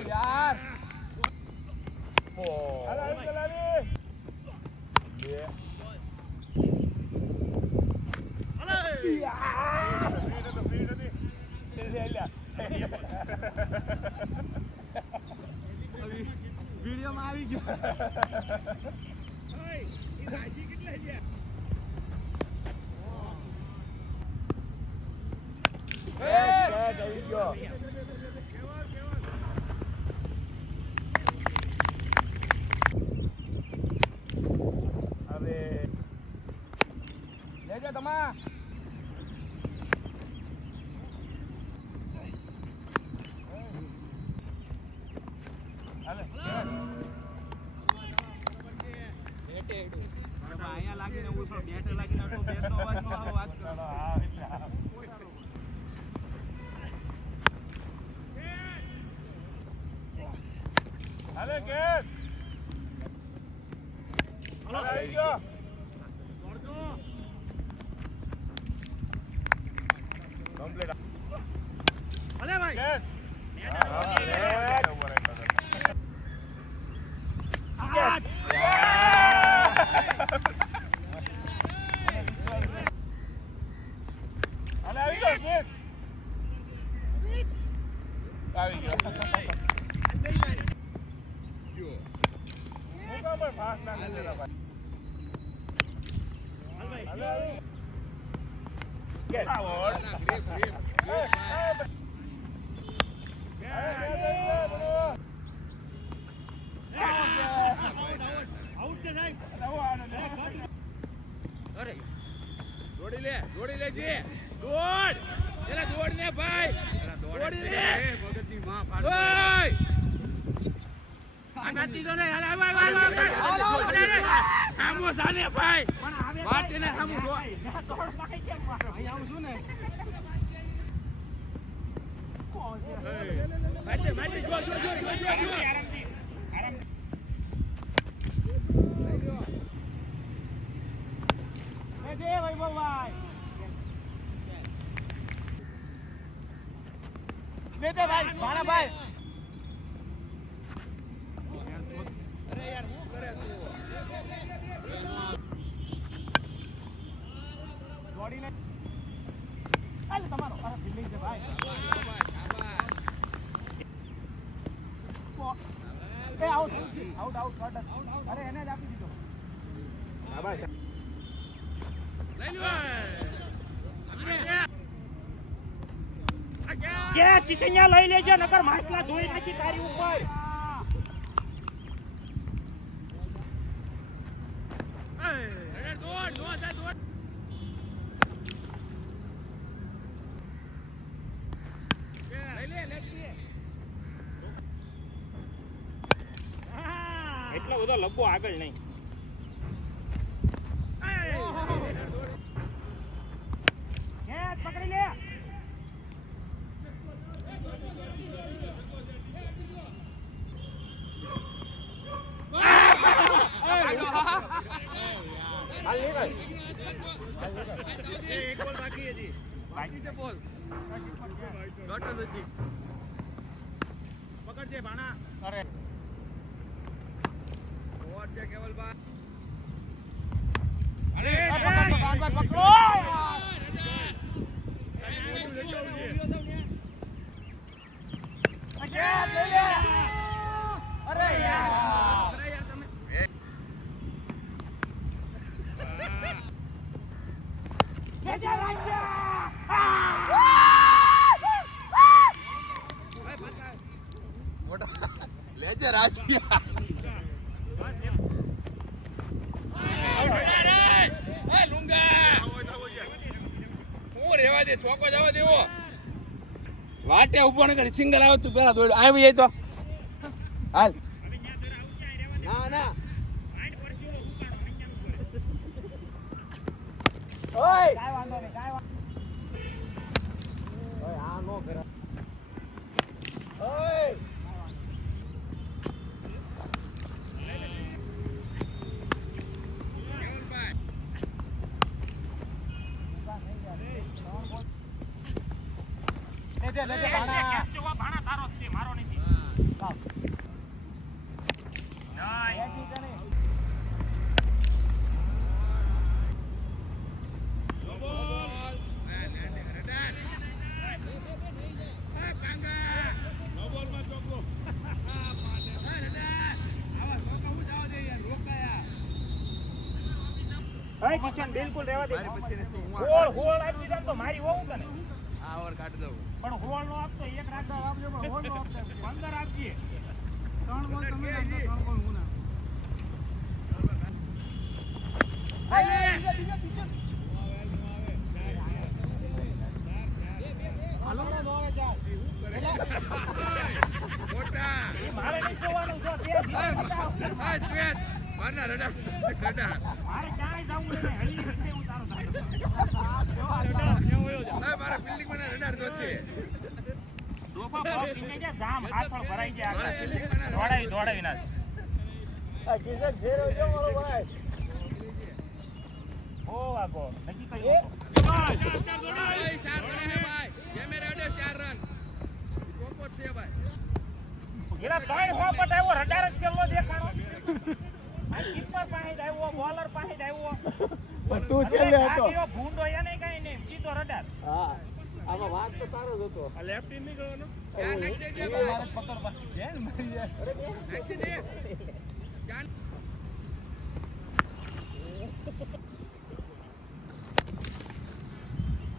યાર વિડીયોમાં આવી ગયો લેજો તમા અહીંયા લાગીને હું બેટ લાગીને બેટનો અવાજ નો આવે વાત કરો હાલે કેટ હાલો આવી ગયો દોડજો કમ્પ્લીટ હાલે ભાઈ કેટ આવી ગયો જો હું કામ ફાસ્ટ ના લેલા ભાઈ હાલ ભાઈ ગેટ આઉટ ગ્રીપ આઉટ છે સાહેબ અરે દોડી લે જી દોડ એલા દોડ ને ભાઈ દોડી લે ભગતની માં ફાડ ઓય આ નાતી તો ને હાલ ભાઈ આમો સાને ભાઈ વાટ એને આમો દોડ પાકે કેમ મારો અહીં આવું છું ને મારતે જો આરામથી એ દે ભાઈ ભાઈ લેતે ભાઈ ભાણા ભાઈ અરે યાર હું કરે તું જોડીને આલે તમારો અરે ફિલ્ડિંગ છે ભાઈ એ આઉટ અરે એને જ આપી દીધો હા ભાઈ લઈ લો કે કિસન્યા લઈ લેજો નકર માટલા ધોઈ નાખી તારી ઉપર અરે દોડ લઈ લે એટલો બધો લબ્બો આગળ નહીં પકડી લે એક બોલ બાકી છે જી બાકી છે બોલ ડોટર જી પકડજે ભાણા અરે ઓવર છે કેવલભાઈ અરે શાંતભાઈ પકડો અરે યાર તમે કેજા રાજા લેજે રાજીયા એ લુંગા હું રેવા દે ચોકો જવા દેવો વાટે ઉભો ન કરી સિંગલ આવે તું પેલા દોડ આવી જાય તો હાલ ના ઓય કાઈ વાંધો નહીં ઓય આ નો કરે ઓય લેજે ભાણા કેચ જોવા ભાણા તારો જ છે મારો નથી કિશન બિલકુલ રહેવા દે હોળ આપી દે તો મારી હોવું તને આ ઓવર કાઢી દઉં પણ હોળ નો આપતો એક રાખતા આપજો પણ હોળ નો આપતો 15 આપજે 3 બોલ તમે નાખો 3 બોલ હું ના હાલો ને નો આવે ચાલ મોટા એ મારે નહીં જોવાનું છો તે હા શ્વેત મારના રડા મારે ક્યાંય જવું નહીં હળી રીતે હું તારો સાહેબ મારા બિલ્ડિંગ માં રડાર તો છે ડોબા પગ પીને જાય જામ હાથળ ભરાઈ જાય આગળ દોડાવી ના આ કિશન ફેરો જો મારો ભાઈ ઓ આગો નકી કઈ ચાર રન હે ભાઈ કેમેરા અડે 4 રન ચોપટ છે ભાઈ એરા ત્રણ ફોપટ આવ્યો રડાર જ છેલ્લો દેખાણો આ કીપર પાસે જ આવ્યો બોલર પાસે જ આવ્યો પણ તું છેલ્લે હતો આ ભૂંડો એને કઈ નહીં સીધો રડાર હા આમાં વાત તો તારો જ હતો આ લેફ્ટ ઇન ની ગયો મારે પકડ બાકી જેન મારી જાય અરે